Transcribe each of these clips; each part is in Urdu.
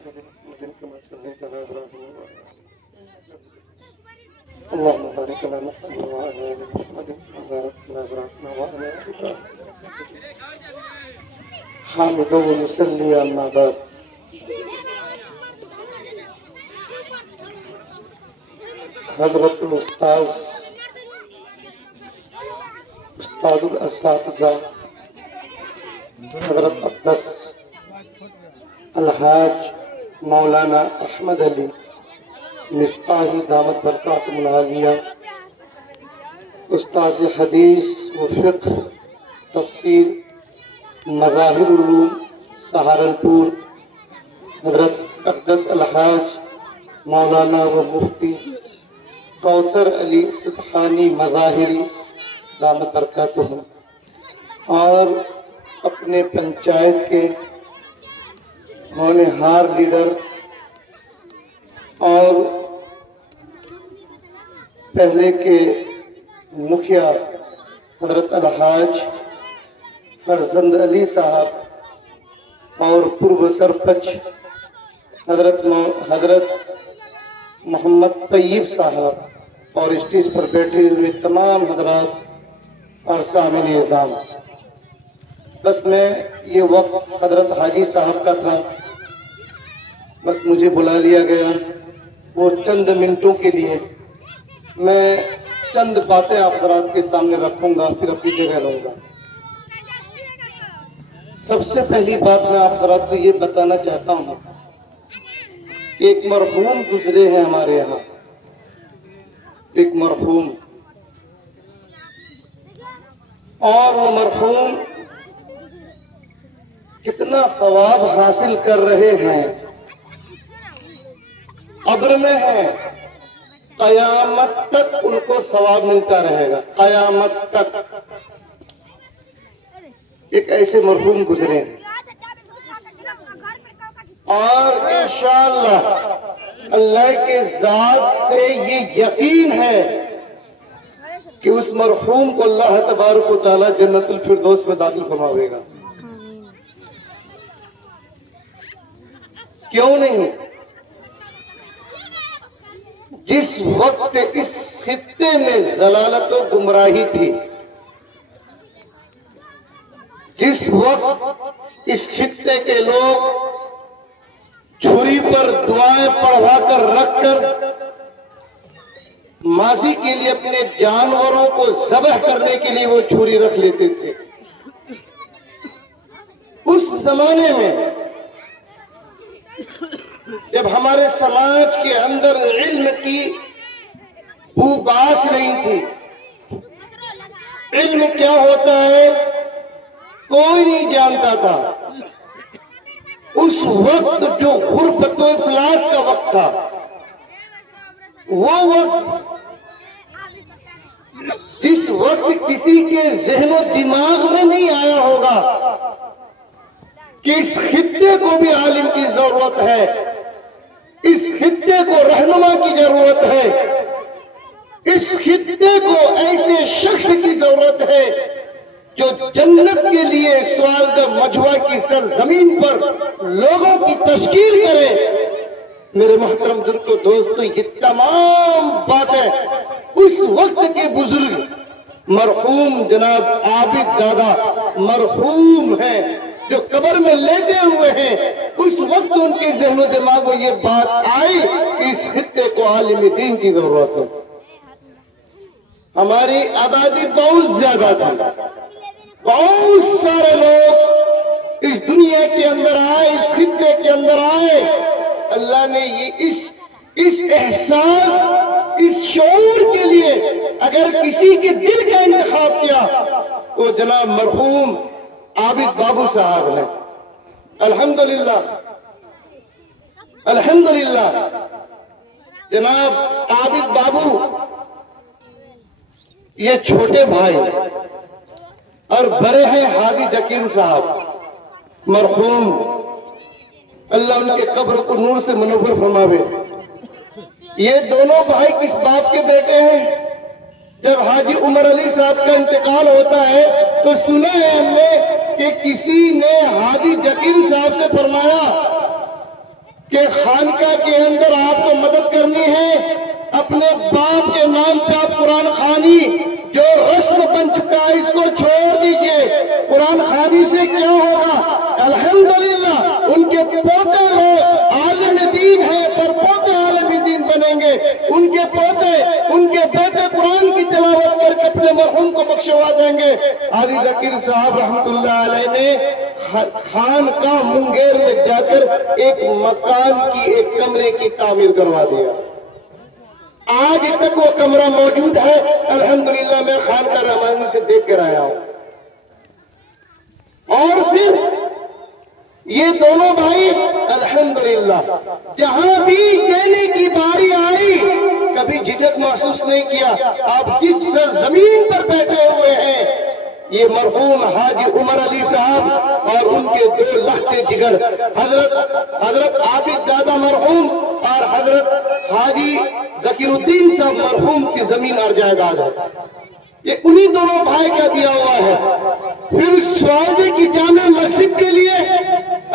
اللهم بارك على محمد وعلى ال محمد كما باركت على ابراهيم وعلى ال ابراهيم حامد ونصلي اما بعد حضرت الاستاذ استاد الاساتذہ حضرت اقدس الحاج مولانا احمد علی مفتاحی دامت برکاتہم العالیہ، استاذ حدیث و فقہ تفسیر مظاہر العلوم سہارنپور، حضرت اقدس الحاج مولانا و مفتی کوثر علی سبحانی مظاہری دامت برکاتہم، اور اپنے پنچایت کے ہونہار لیڈر اور پہلے کے مکھیا حضرت الحاج فرزند علی صاحب اور پورو سرپنچ حضرت محمد طیب صاحب اور اسٹیج پر بیٹھے ہوئے تمام حضرات اور سامعین اعظام، بس میں یہ وقت حضرت حاجی صاحب کا تھا، بس مجھے بلا لیا گیا وہ چند منٹوں کے لیے، میں چند باتیں آپ حضرات کے سامنے رکھوں گا، پھر اپنی جگہ لوں گا۔ سب سے پہلی بات میں آپ حضرات کو یہ بتانا چاہتا ہوں کہ ایک مرحوم گزرے ہیں ہمارے یہاں، ایک مرحوم، اور وہ مرحوم کتنا ثواب حاصل کر رہے ہیں، قبر میں ہے، قیامت تک ان کو ثواب ملتا رہے گا، قیامت تک۔ ایک ایسے مرحوم گزرے ہیں، اور انشاءاللہ اللہ کے ذات سے یہ یقین ہے کہ اس مرحوم کو اللہ تبارک و تعالی جنت الفردوس میں داخل فرماوے گا۔ کیوں نہیں؟ جس وقت اس خطے میں ضلالت و گمراہی تھی، جس وقت اس خطے کے لوگ چھری پر دعائیں پڑھوا کر رکھ کر ماضی کے لیے اپنے جانوروں کو ذبح کرنے کے لیے وہ چھری رکھ لیتے تھے، اس زمانے میں جب ہمارے سماج کے اندر علم کی بو باش نہیں تھی، علم کیا ہوتا ہے کوئی نہیں جانتا تھا، اس وقت جو غربت و افلاس کا وقت تھا، وہ وقت جس وقت کسی کے ذہن و دماغ میں نہیں آیا ہوگا کہ اس خطے کو بھی عالم کی ضرورت ہے، اس خطے کو رہنما کی ضرورت ہے، اس خطے کو ایسے شخص کی ضرورت ہے جو جنت کے لیے سوال دہ مجوع کی سرزمین پر لوگوں کی تشکیل کرے۔ میرے محترم بزرگوں دوستو، یہ تمام باتیں اس وقت کے بزرگ مرحوم جناب عابد دادا مرحوم ہیں جو قبر میں لیٹے ہوئے ہیں، اس وقت ان کے ذہن و دماغ میں یہ بات آئی کہ اس خطے کو عالم دین کی ضرورت ہے۔ ہماری آبادی بہت زیادہ تھی، بہت سارے لوگ اس دنیا کے اندر آئے، اس خطے کے اندر آئے، اللہ نے یہ اس احساس، اس شعور کے لیے اگر کسی کے دل کا انتخاب کیا تو جناب مرحوم عابد بابو صاحب ہیں۔ الحمدللہ الحمدللہ جناب عابد بابو یہ چھوٹے بھائی اور بڑے ہیں حاجی ذکیر صاحب مرحوم، اللہ ان کے قبر کو نور سے منور فرماوے۔ یہ دونوں بھائی کس بات کے بیٹے ہیں؟ جب حاجی عمر علی صاحب کا انتقال ہوتا ہے تو سنا ہے ہم نے کہ کسی نے حاجی ذکیر صاحب سے فرمایا کہ خانقاہ کے اندر آپ کو مدد کرنی ہے، اپنے باپ کے نام پہ آپ قرآن خوانی جو رسم بن چکا ہے اس کو چھوڑ دیجئے۔ قرآن خوانی سے کیا ہوگا؟ الحمدللہ ان کے پوتے وہ عالم دین ہیں، پر پوتے عالم دین بنیں گے، ان کے پوتے ان کے بیٹے قرآن کی تلاوت کر کے اپنے مرحوم کو بخشوا دیں گے۔ حاجی ذکیر صاحب رحمت اللہ علیہ نے خانقاہ منگیر میں جا کر ایک مکان کی ایک کمرے کی تعمیر کروا دیا۔ آج تک وہ کمرہ موجود ہے، الحمدللہ میں خانقاہ رحمانی سے دیکھ کر آیا ہوں۔ اور پھر یہ دونوں بھائی الحمدللہ جہاں بھی دینے کی باری آئی کبھی جھجک محسوس نہیں کیا۔ آپ جس زمین پر بیٹھے ہوئے ہیں یہ مرحوم حاجی عمر علی صاحب اور ان کے دو لخت جگر حضرت عابد دادا مرحوم اور حضرت حاجی ذکیر الدین صاحب مرحوم کی زمین اور جائیداد ہے، یہ انہی دونوں بھائی کا دیا ہوا ہے۔ پھر سوادے کی جامع مسجد کے لیے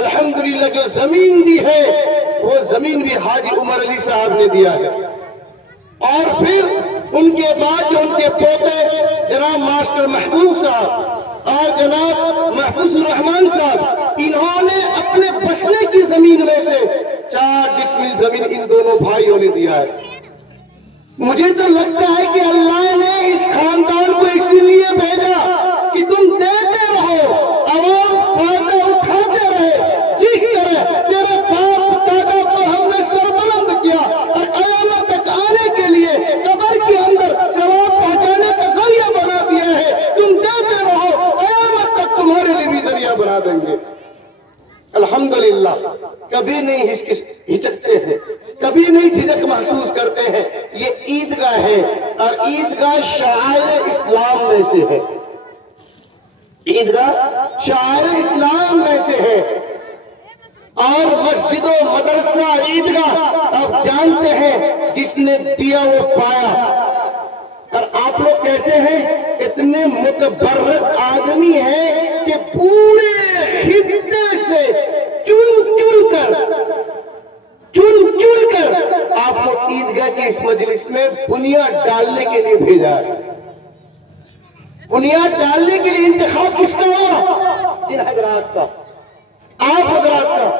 الحمدللہ جو زمین دی ہے وہ زمین بھی حاجی عمر علی صاحب نے دیا ہے۔ اور پھر ان کے بعد جو ان کے پوتے جناب ماسٹر محبوب صاحب اور جناب محفوظ الرحمان صاحب، انہوں نے اپنے بسنے کی زمین میں سے 4 ڈسمل زمین ان دونوں بھائیوں نے دیا ہے۔ مجھے تو لگتا ہے کہ اللہ نے اس خاندان کو اسی لیے بھیجا کہ تم دیتے رہو، عوام فائدہ اٹھاتے رہے۔ جس طرح تیرے باپ دادا کو ہم نے سربلند کیا اور قیامت تک آنے کے لیے قبر کے اندر ثواب پہنچانے کا ذریعہ بنا دیا ہے، تم دیتے رہو، قیامت تک تمہارے لیے بھی ذریعہ بنا دیں گے۔ الحمدللہ کبھی نہیں ہچکتے ہیں، کبھی نہیں جھجک محسوس کرتے ہیں۔ یہ عیدگاہ ہے اور عیدگاہ شعائر اسلام میں سے ہے، عیدگاہ شعائر اسلام میں سے ہے۔ اور مسجد و مدرسہ عیدگاہ آپ جانتے ہیں جس نے دیا وہ پایا۔ اور آپ لوگ کیسے ہیں؟ اتنے متبرک آدمی ہیں کہ پورے خطے سے چن کر آپ کو عیدگاہ کی اس مجلس میں بنیاد ڈالنے کے لیے بھیجا ہے۔ بنیاد ڈالنے کے لیے انتخاب کس کا ہوا؟ ان حضرات کا، آپ حضرات کا۔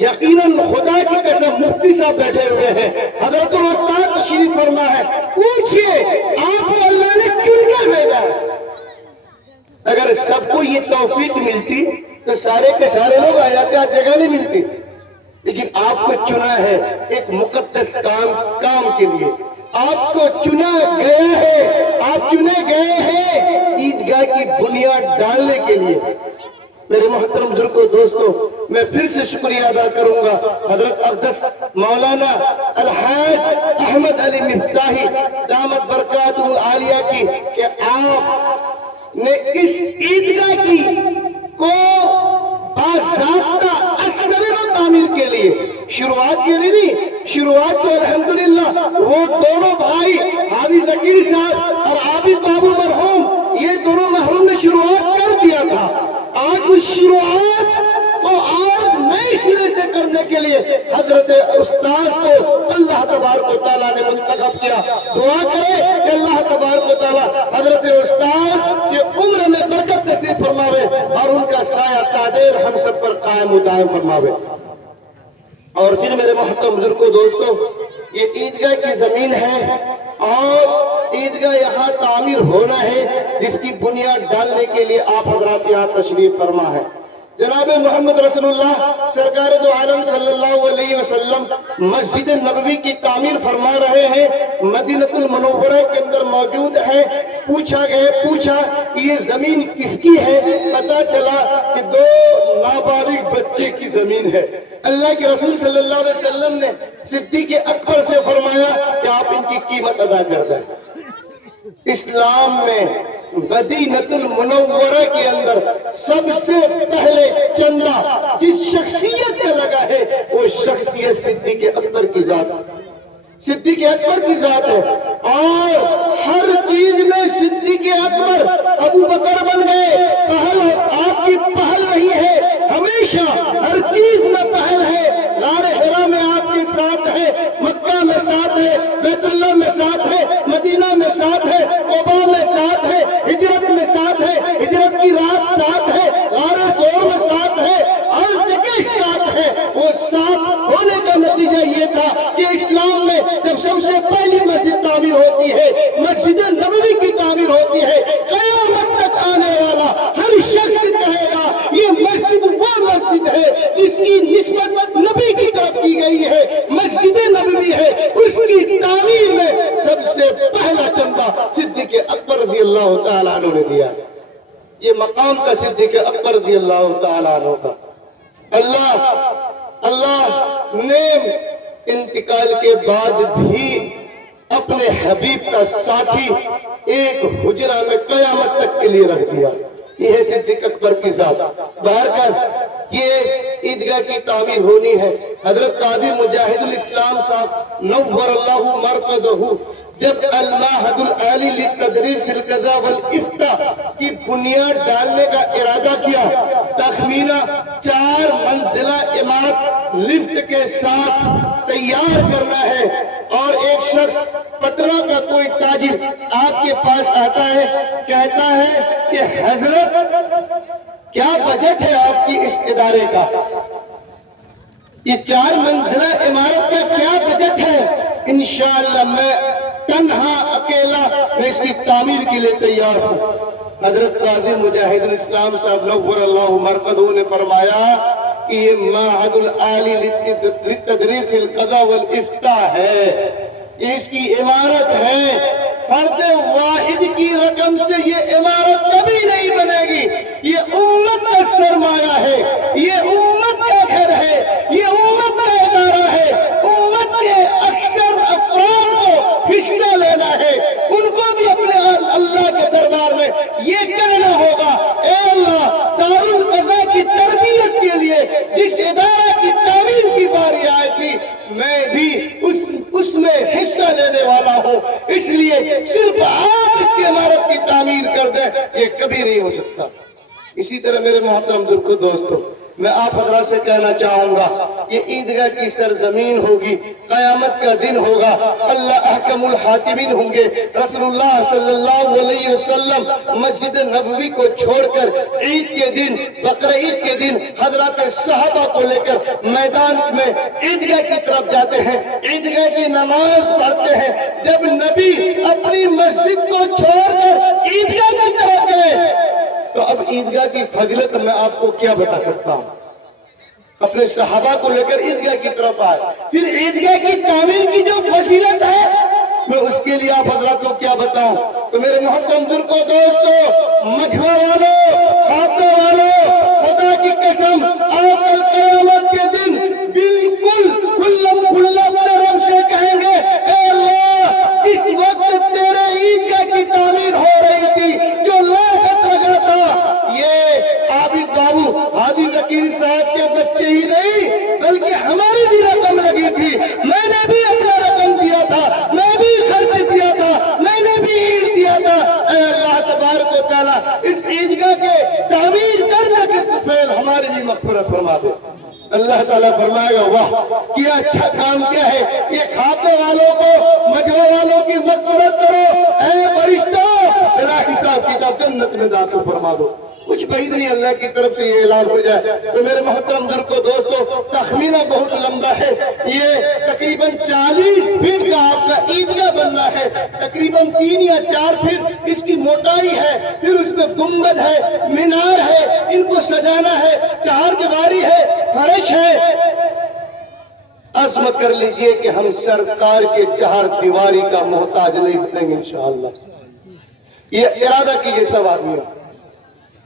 یقیناً خدا کی قسم مفتی صاحب بیٹھے ہوئے ہیں، حضرت الاستاد تشریف فرما ہے، پوچھئے آپ کو اللہ نے چن کر بھیجا ہے۔ اگر سب کو یہ توفیق ملتی تو سارے کے سارے لوگ حیات جگہ نہیں ملتی، لیکن آپ کو چنا ہے ایک مقدس کام کے لیے، آپ کو چنا گیا ہے، آپ چنے گئے ہیں عیدگاہ کی بنیاد ڈالنے کے لیے۔ میرے محترم بزرگوں دوستوں، میں پھر سے شکریہ ادا کروں گا حضرت اقدس مولانا الحاج احمد علی مفتاحی دامت برکاتہ العالیہ کی کہ آپ نے اس عیدگاہ کی کو باضابطہ اصل و تعمیر کے لیے، شروعات کے لیے نہیں، شروعات تو الحمدللہ وہ دونوں بھائی حاجی ذکیر صاحب اور عابد بابو مرحوم یہ دونوں محروم نے شروعات کر دیا تھا۔ آج اس شروعات کو اور نئے سرے سے کرنے کے لیے حضرت استاذ کو اللہ تبارک و تعالیٰ نے منتخب کیا۔ دعا کرے کہ اللہ تبارک و تعالیٰ حضرت استاذ کی عمر میں برکت نصیب فرماوے اور ان کا سایہ قادر ہم سب پر قائم و دائم فرماوے۔ اور پھر میرے محترم بزرگوں دوستوں، یہ عیدگاہ کی زمین ہے اور عیدگاہ یہاں تعمیر ہونا ہے جس کی بنیاد ڈالنے کے لیے آپ حضرات یہاں تشریف فرما ہے۔ جناب محمد رسول اللہ سرکار دو عالم صلی اللہ علیہ وسلم مسجد نبوی کی تعمیر فرما رہے ہیں، مدینہ المنورہ کے اندر موجود ہے۔ پوچھا یہ زمین کس کی ہے؟ پتا چلا کہ 2 نابالغ بچے کی زمین ہے۔ اللہ کے رسول صلی اللہ علیہ وسلم نے صدیق اکبر سے فرمایا کہ آپ ان کی قیمت ادا کر دیں۔ اسلام میں مدینہ المنورہ کے اندر سب سے پہلے چندہ جس شخصیت کا لگا ہے وہ شخصیت صدیق اکبر کی ذات ہے، صدیق اکبر کی ذات ہے۔ اور ہر چیز میں صدیق اکبر ابو بکر بن گئے، پہل آپ کی پہل رہی ہے، ہمیشہ ہر چیز میں پہل ہے۔ غار حرا میں سے پہلی مسجد تعمیر ہوتی ہے مسجد نبوی کی تعمیر ہوتی ہے. قیامت تک آنے والا ہر شخص کہے گا یہ مسجد وہ مسجد ہے جس کی نسبت نبی کی طرف کی گئی ہے, مسجد نبوی ہے, اس کی تعمیر میں سب سے پہلا چندہ صدیق اکبر رضی اللہ تعالیٰ عنہ نے دیا. یہ مقام کا صدیق اکبر رضی اللہ تعالیٰ عنہ کا. اللہ نے انتقال کے بعد بھی اپنے حبیب کا ساتھی ایک حجرہ میں قیامت تک کے لیے رکھ دیا. یہ ہے صدیق اکبر کی ذات. باہر کا یہ عیدگاہ کی تعمیر ہونی ہے. حضرت قاضی مجاہد الاسلام صاحب نور اللہ مرقدہ جب المعہد العالی للتدریس القضاء والافتاء کی بنیاد ڈالنے کا ارادہ کیا, تخمینہ 4 منزلہ عمارت لفٹ کے ساتھ تیار کرنا ہے, اور ایک شخص پٹنہ کا کوئی تاجر آپ کے پاس آتا ہے, کہتا ہے کہ حضرت کیا بجٹ ہے آپ کی اس ادارے کا, یہ 4 منزلہ عمارت کا کیا بجٹ ہے؟ انشاءاللہ میں تنہا اکیلا میں اس کی تعمیر کے لیے تیار ہوں. حضرت قاضی مجاہد الاسلام صاحب نور اللہ مرقدہ نے فرمایا کہ یہ معہد العالی للتدریس القضاء والافتاء ہے, یہ اس کی عمارت ہے. فرد واحد کی رقم سے یہ عمارت کبھی نہیں بنے گی. یہ امت کا سرمایہ ہے, یہ امت کا گھر ہے, یہ امت کا ادارہ ہے. امت کے اکثر افراد کو حصہ لینا ہے, ان کو بھی اپنے اللہ کے دربار میں یہ کہنا ہوگا, اے اللہ دارالقضاء کی تربیت کے لیے جس ادارہ کی تعمیر کی باری آئی تھی میں بھی اس میں حصہ لینے والا ہوں, اس لیے صرف آپ اس کی عمارت کی تعمیر کر دیں, یہ کبھی نہیں ہو سکتا. اسی طرح میرے محترم بزرگوں دوستو, میں آپ حضرات سے کہنا چاہوں گا یہ عیدگاہ کی سرزمین ہوگی, قیامت کا دن ہوگا, اللہ احکم الحاکمین ہوں گے. رسول اللہ صلی اللہ علیہ وسلم مسجد نبوی کو چھوڑ کر عید کے دن, بقرہ عید کے دن حضرات صحابہ کو لے کر میدان میں عیدگاہ کی طرف جاتے ہیں, عیدگاہ کی نماز پڑھتے ہیں. جب نبی اپنی مسجد کو چھوڑ کر عیدگاہ کی طرف گئے تو اب عیدگاہ کی فضیلت میں آپ کو کیا بتا سکتا ہوں. اپنے صحابہ کو لے کر عیدگاہ کی طرف آئے, پھر عیدگاہ کی تعمیر کی جو فضیلت ہے میں اس کے لیے آپ حضرات کو کیا بتاؤں. تو میرے محترم بزرگوں دوستو, مجمع والوں, خاطہ والوں, خدا کی قسم آپ کل قیامت کے دن بالکل کھلم کھلا اپنے رب سے کہیں گے, اے اللہ جس وقت تیرے عیدگاہ کی تعمیر ہو رہی تھی جو لاگت لگا تھا, یہ عابد بابو ہادی ذکیر صاحب کے بچے ہی نہیں بلکہ ہماری بھی رقم لگی تھی, میں نے بھی اپنا رقم دیا تھا, میں بھی خرچ دیا تھا, میں نے بھی عید دیا تھا. اے اللہ تبارک و تعالیٰ اس عیدگاہ کے تعمیر کرنے کے طفیل ہماری بھی مغفرت فرما دے. اللہ تعالیٰ فرمائے گا واہ کیا اچھا کام کیا ہے, یہ کھاتے والوں کو مجمع والوں کی مغفرت کرو, اے فرشتوں بلا حساب کتاب جنت میں داخل فرما دو. کچھ بعید نہیں اللہ کی طرف سے یہ اعلان ہو جائے. تو میرے محترم بزرگوں دوستو, تخمینہ بہت لمبا ہے, یہ تقریباً 40 فٹ کا آپ کا عیدگاہ بننا ہے, تقریباً 3 یا 4 فٹ اس کی موٹائی ہے, پھر اس میں گنبد ہے, مینار ہے, ان کو سجانا ہے, 4 دیواری ہے, فرش ہے. عزم کر لیجئے کہ ہم سرکار کے 4 دیواری کا محتاج نہیں بنیں گے انشاءاللہ. یہ ارادہ کیجئے سب آدمی,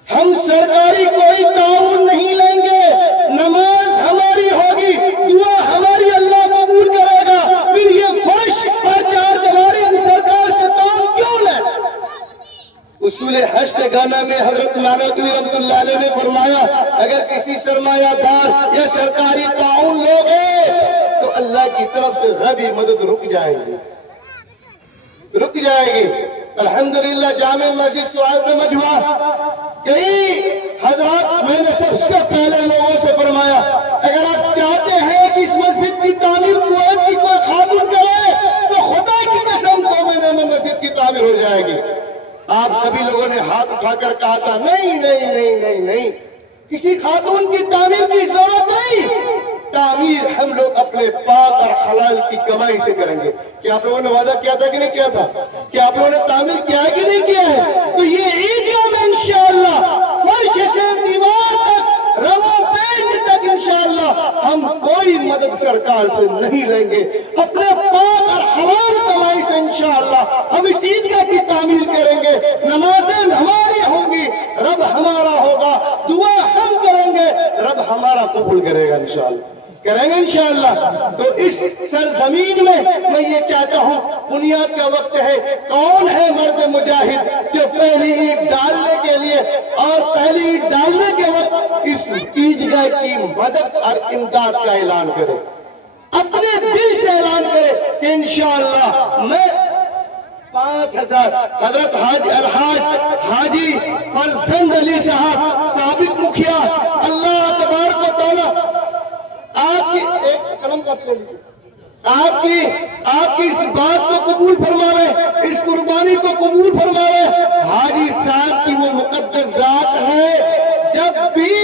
ہم سرکاری کوئی تعاون نہیں لیں گے, نماز ہماری ہوگی, دعا ہماری اللہ قبول کرے گا, پھر یہ فرش اور 4 دیواری ہم سرکار سے تعاون کیوں لیں. اصول حج کے گانا میں حضرت نانوتوی رحمۃ اللہ علیہ نے فرمایا اگر کسی سرمایہ دار یا سرکاری تعاون لوگے تو اللہ کی طرف سے غیبی مدد رک جائے گی. الحمدللہ جامع مسجد سوال میں مجمع یہی حضرات میں نے سب سے پہلے لوگوں سے فرمایا اگر آپ چاہتے ہیں کہ اس مسجد کی تعمیر کویت کی کوئی خاتون کرے تو خدا کی قسم 2 مہینے میں مسجد کی تعمیر ہو جائے گی. آپ سبھی لوگوں نے ہاتھ اٹھا کر کہا تھا نہیں نہیں نہیں نہیں نہیں, کسی خاتون کی تعمیر کی ضرورت نہیں, تعمیر تعمیر ہم لوگ اپنے پاک اور حلال کی کمائی سے کریں گے. کیا آپ لوگوں نے وعدہ کیا تھا کہ نہیں کیا تھا؟ کیا آپ لوگوں نے تعمیر کیا ہے کہ نہیں کیا ہے؟ تو یہ عیدگاہ میں انشاءاللہ فرش سے دیوار تک رواں پینٹ تک انشاءاللہ ہم کوئی مدد سرکار سے نہیں لیں گے. اپنے پاک اور حلال کمائی سے انشاءاللہ ہم اس عیدگاہ کی تعمیر کریں گے. نمازیں ہماری ہوں گی، رب ہمارا ہوگا. دعا ہم کریں گے، رب ہمارا قبول کرے گا انشاءاللہ. کریں گے انشاءاللہ. تو اس سرزمین میں میں یہ چاہتا ہوں، بنیاد کا وقت ہے. کون ہے مرد مجاہد جو پہلی اینٹ ڈالنے کے لیے اور پہلی اینٹ ڈالنے کے وقت اس عیدگاہ کی مدد اور امداد کا اعلان کرے، اپنے دل سے اعلان کرے کہ انشاءاللہ میں 5,000 حضرت الحاج حاجی فرزند علی صاحب سابق مکھیا، اللہ تبارک و تعالیٰ آپ کی ایک قلم کا پھول آپ کی اس بات کو قبول فرماوے، اس قربانی کو قبول فرماوے. حاجی صاحب کی وہ مقدس ذات ہے، جب بھی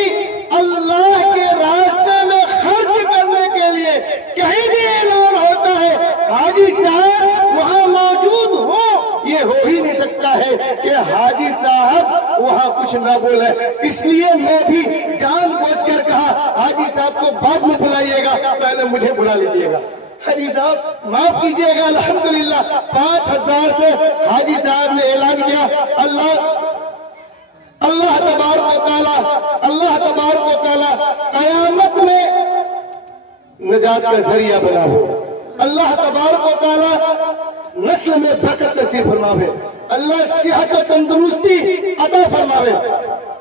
اللہ کے راستے میں خرچ کرنے کے لیے کہیں بھی اعلان ہوتا ہے حاجی صاحب وہاں موجود ہو. یہ ہو ہی نہیں سکتا ہے کہ حاجی صاحب وہاں کچھ نہ بولے. اس لیے میں بھی جان بوجھ کر کہا حاجی صاحب کو بعد میں بلائیے گا، پہلے مجھے بلا لیجیے گا. حاجی صاحب معاف کیجیے گا. الحمدللہ 5,000 سے حاجی صاحب نے اعلان کیا. اللہ تبارک و تعالیٰ قیامت میں نجات کا ذریعہ بنا ہو. اللہ تبارک و تعالیٰ نسل میں برکت نصیب فرماوے. اللہ صحت و تندرستی عطا فرماوے.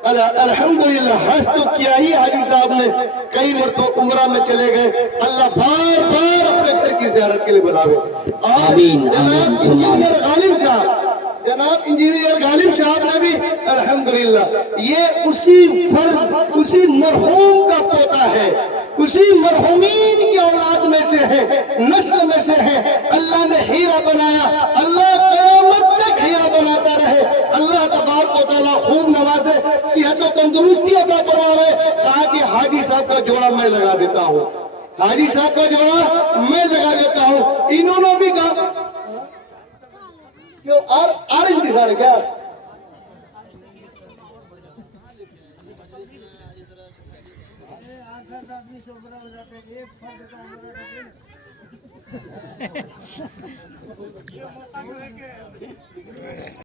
الحمدللہ حج تو کیا ہی حاجی صاحب نے، کئی مرتبہ عمرہ میں چلے گئے. اللہ بار بار اپنے گھر کی زیارت کے لیے بلاوے. اور جناب انجینئر غالب صاحب نے بھی الحمدللہ یہ اسی مرحوم کا پوتا ہے، اسی مرحومین کی اولاد میں سے ہے، نسل میں سے ہے. اللہ نے ہیرا بنایا، اللہ قیامت تک ہیرا بناتا رہے. اللہ تبارک و تعالیٰ خوب نوازے، صحت و تندرستی عطا فرمائے. کہا کہ حاجی صاحب کا جوڑا میں لگا دیتا ہوں، حاجی صاحب کا جوڑا میں لگا دیتا ہوں. انہوں نے بھی کہا اور انتظار کیا